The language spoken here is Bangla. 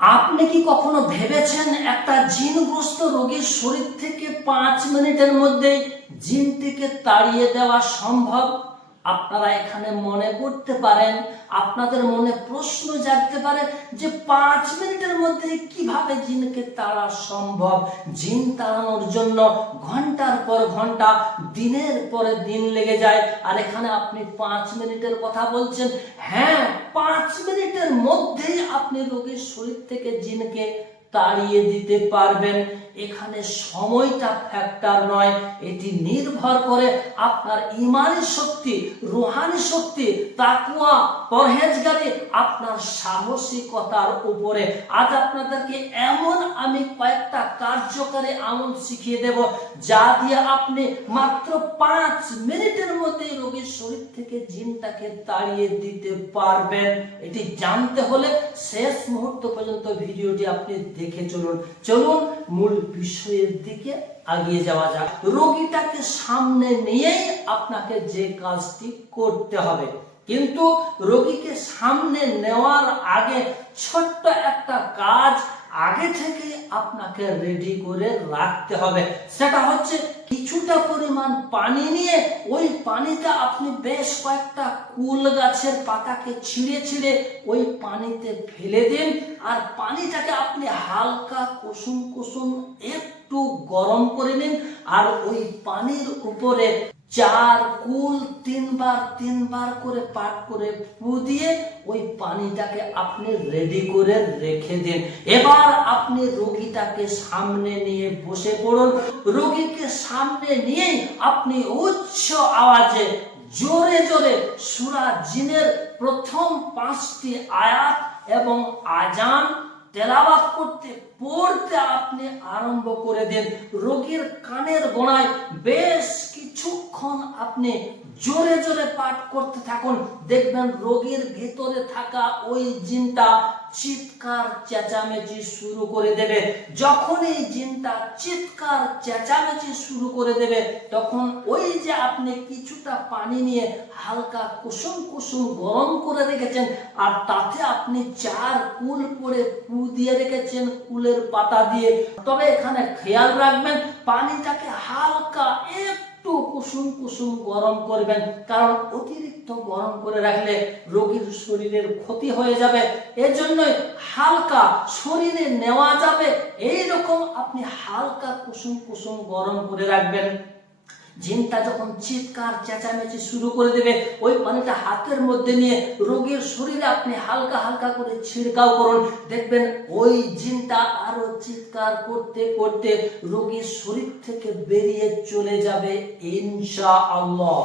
আপনি কি কখনো ভেবেছেন একটা জিনগ্রস্ত রোগীর শরীর থেকে 5 মিনিটের মধ্যে জিনটিকে তাড়িয়ে দেওয়া সম্ভব? আপনারা এখানে মনে করতে পারেন, আপনাদের মনে প্রশ্ন জাগতে পারে যে 5 মিনিটের মধ্যে কিভাবে জিনকে তাড়া সম্ভব? জিন তাড়ানোর জন্য ঘন্টার পর ঘন্টা, দিনের পরে দিন লেগে যায়, আর এখানে আপনি 5 মিনিটের কথা বলছেন। হ্যাঁ, 5 মিনিটের মধ্যেই আপনি রোগীর শরীর থেকে জিনকে তাড়িয়ে দিতে পারবেন। এখানে সময়টা ফ্যাক্টর নয়, এটি নির্ভর করে আপনার ইমানি শক্তি, রুহানি শক্তি, তাকওয়া, পরহেজগারি, আপনার সাহসিকতার উপরে। আজ আপনাদেরকে এমন আমি কয়েকটা কার্যকারী আমল শিখিয়ে দেব, যা দিয়ে আপনি মাত্র 5 মিনিটের মধ্যে রোগীর শরীর থেকে জিনটাকে তাড়িয়ে দিতে পারবেন। এটি জানতে হলে শেষ মুহূর্ত পর্যন্ত ভিডিওটি আপনি দেখে চলুন মূল বিষয়ের দিকে এগিয়ে যাওয়া যাক। রোগীটাকে সামনে নিয়েই আপনাকে যে কাজটি করতে হবে, কিন্তু রোগীকে সামনে নেওয়ার আগে ছোট্ট একটা কাজ আগে থেকে আপনাকে রেডি করে রাখতে হবে। সেটা হচ্ছে কিছুটা পরিমাণ পানি নিয়ে ওই পানিতে আপনি বেশ কয়েকটা কুল গাছের পাতাকে ছিঁড়ে ছিঁড়ে ওই পানিতে ফেলে দিন, আর পানিটাকে আপনি হালকা কুসুম কুসুম একটু গরম করে নিন, আর ওই পানির উপরে 4 কুল 3 বার করে পাঠ করে ফু দিয়ে ওই পানিটাকে আপনি রেডি করে রেখে দিন। এবার আপনি রোগীটাকে সামনে নিয়ে বসে পড়ুন। রোগীকে সামনে নিয়ে আপনি উচ্চ আওয়াজে জোরে জোরে সূরা জিনের প্রথম 5টি আয়াত এবং আজান তেলাওয়াত পড়তে আপনি আরম্ভ করে দেন। রোগীর কানের গোড়ায় বেশ কিছুক্ষণ আপনি জোরে জোরে পাঠ করতে থাকুন। দেখবেন রোগীর ভিতরে থাকা ওই জিনটা চিৎকার চেঁচামেচি শুরু করে দেবে। যখন এই জিনটা চিৎকার চেঁচামেচি শুরু করে দেবে, তখন ওই যে আপনি কিছুটা পানি নিয়ে হালকা কুসুম কুসুম গরম করে রেখেছেন, আর তাতে আপনি 4 কুল করে ফু দিয়ে রেখেছেন কুলের পাতা দিয়ে। তবে এখানে খেয়াল রাখবেন, পানিটাকে হালকা একটু কুসুম কুসুম গরম করবেন, কারণ অতিরিক্ত গরম করে রাখলে রোগীর শরীরের ক্ষতি হয়ে যাবে। এর জন্যই হালকা শরীরে নেওয়া যাবে এইরকম আপনি হালকা কুসুম কুসুম গরম করে রাখবেন। জিনটা যখন চিৎকার চেঁচামেচি শুরু করে দেবে, ওই পানিটা হাতের মধ্যে নিয়ে রোগীর শরীরে আপনি হালকা হালকা করে ছিড়কাও করুন। দেখবেন ওই জিনটা আরো চিৎকার করতে করতে রোগীর শরীর থেকে বেরিয়ে চলে যাবে ইনশাআল্লাহ।